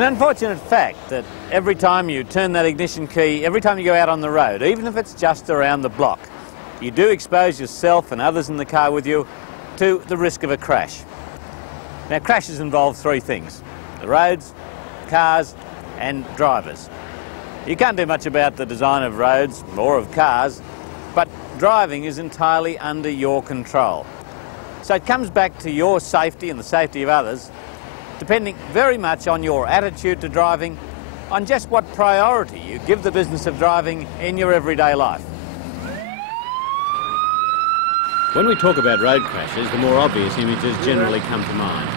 an unfortunate fact that every time you turn that ignition key, every time you go out on the road, even if it's just around the block, you do expose yourself and others in the car with you to the risk of a crash. Now, crashes involve three things: the roads, cars and drivers. You can't do much about the design of roads or of cars, but driving is entirely under your control. So it comes back to your safety and the safety of others, depending very much on your attitude to driving, on just what priority you give the business of driving in your everyday life. When we talk about road crashes, the more obvious images generally come to mind: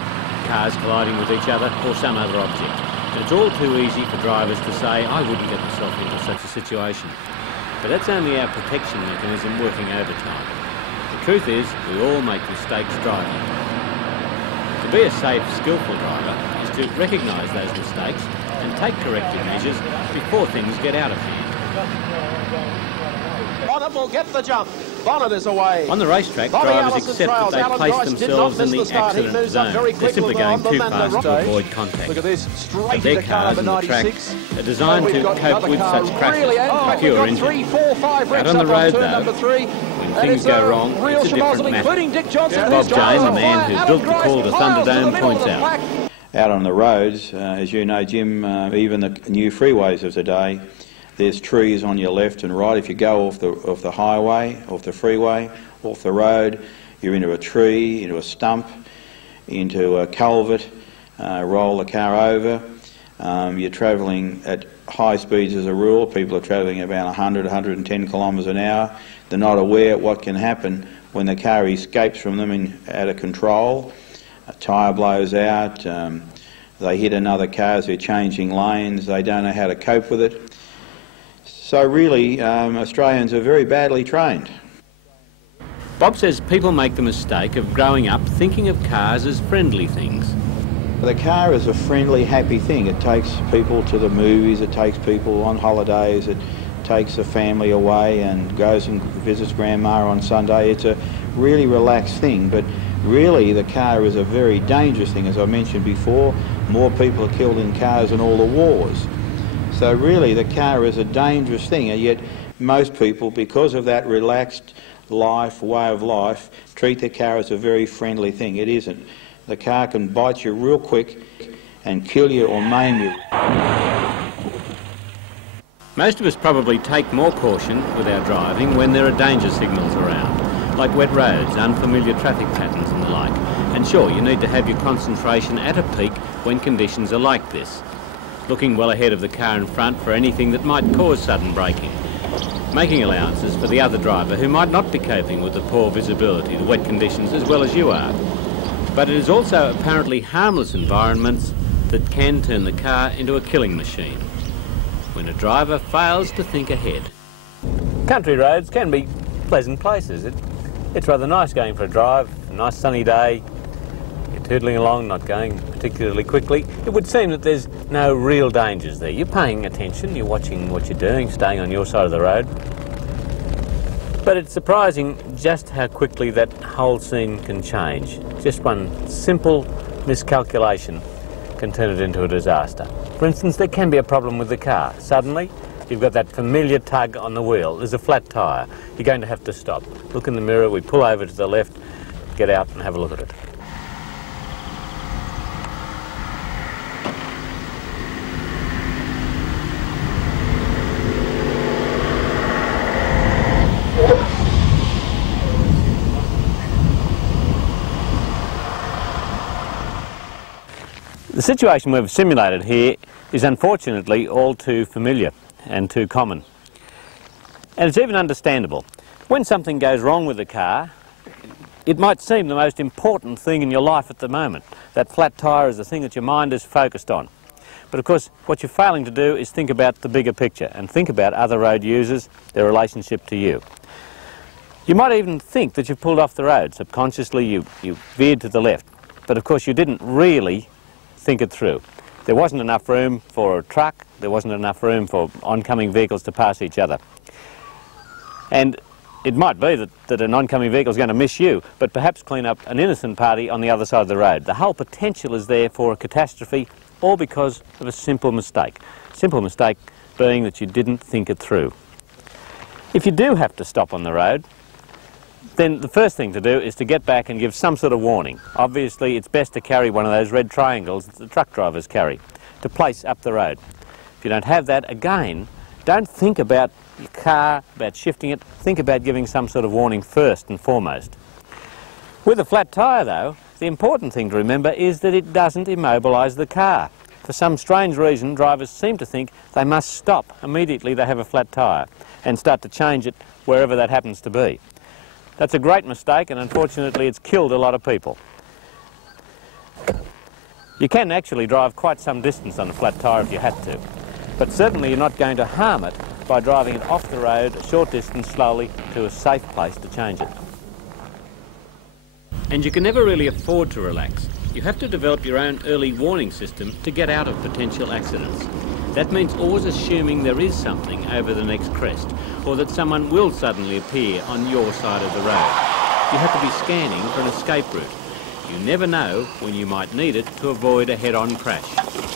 cars colliding with each other or some other object. And it's all too easy for drivers to say, "I wouldn't get myself into such a situation." But that's only our protection mechanism working overtime. The truth is, we all make mistakes driving. To be a safe, skillful driver is to recognise those mistakes and take corrective measures before things get out of hand. Bonnet will get the jump. Bonnet is away. On the racetrack, drivers accept that they place themselves in the accident zone. They're simply going too fast to avoid contact. Look at this, But straight their to car cars number and the track 96. are designed to cope with such crashes, pure injury. Out on the road, though, when things go wrong, it's a different matter. As Bob Jane, the man who built the Calder Thunderdome, points out. Out on the roads, as you know, Jim, even the new freeways of today, there's trees on your left and right. If you go off the highway, off the freeway, off the road, you're into a tree, into a stump, into a culvert, roll the car over. You're travelling at high speeds as a rule. People are travelling about 100, 110 kilometres an hour. They're not aware what can happen when the car escapes from them out of control. A tyre blows out, they hit another car as they're changing lanes, they don't know how to cope with it. So really, Australians are very badly trained. Bob says people make the mistake of growing up thinking of cars as friendly things. The car is a friendly, happy thing. It takes people to the movies, it takes people on holidays, it takes the family away and goes and visits grandma on Sunday. It's a really relaxed thing, but really the car is a very dangerous thing. As I mentioned before, more people are killed in cars than all the wars. So really the car is a dangerous thing, and yet most people, because of that relaxed way of life, treat the car as a very friendly thing. It isn't. The car can bite you real quick and kill you or maim you. Most of us probably take more caution with our driving when there are danger signals around, like wet roads, unfamiliar traffic patterns and the like. And sure, you need to have your concentration at a peak when conditions are like this, looking well ahead of the car in front for anything that might cause sudden braking, making allowances for the other driver who might not be coping with the poor visibility, the wet conditions, as well as you are. But it is also apparently harmless environments that can turn the car into a killing machine when a driver fails to think ahead. Country roads can be pleasant places. It's rather nice going for a drive, a nice sunny day. You're tootling along, not going particularly quickly. It would seem that there's no real dangers there. You're paying attention, you're watching what you're doing, staying on your side of the road. But it's surprising just how quickly that whole scene can change. Just one simple miscalculation can turn it into a disaster. For instance, there can be a problem with the car. Suddenly, you've got that familiar tug on the wheel. There's a flat tyre. You're going to have to stop. Look in the mirror, we pull over to the left, get out and have a look at it. The situation we've simulated here is unfortunately all too familiar and too common. And it's even understandable. When something goes wrong with the car, it might seem the most important thing in your life at the moment. That flat tyre is the thing that your mind is focused on. But of course, what you're failing to do is think about the bigger picture and think about other road users, their relationship to you. You might even think that you've pulled off the road. Subconsciously, you veered to the left. But of course, you didn't really think it through. There wasn't enough room for a truck, there wasn't enough room for oncoming vehicles to pass each other. And it might be that an oncoming vehicle is going to miss you, but perhaps clean up an innocent party on the other side of the road. The whole potential is there for a catastrophe all because of a simple mistake. Simple mistake being that you didn't think it through. If you do have to stop on the road, then the first thing to do is to get back and give some sort of warning. Obviously, it's best to carry one of those red triangles that the truck drivers carry to place up the road. If you don't have that, again, don't think about your car, about shifting it. Think about giving some sort of warning first and foremost. With a flat tyre, though, the important thing to remember is that it doesn't immobilise the car. For some strange reason, drivers seem to think they must stop immediately they have a flat tyre and start to change it wherever that happens to be. That's a great mistake, and unfortunately it's killed a lot of people. You can actually drive quite some distance on a flat tyre if you had to, but certainly you're not going to harm it by driving it off the road a short distance slowly to a safe place to change it. And you can never really afford to relax. You have to develop your own early warning system to get out of potential accidents. That means always assuming there is something over the next crest, or that someone will suddenly appear on your side of the road. You have to be scanning for an escape route. You never know when you might need it to avoid a head-on crash.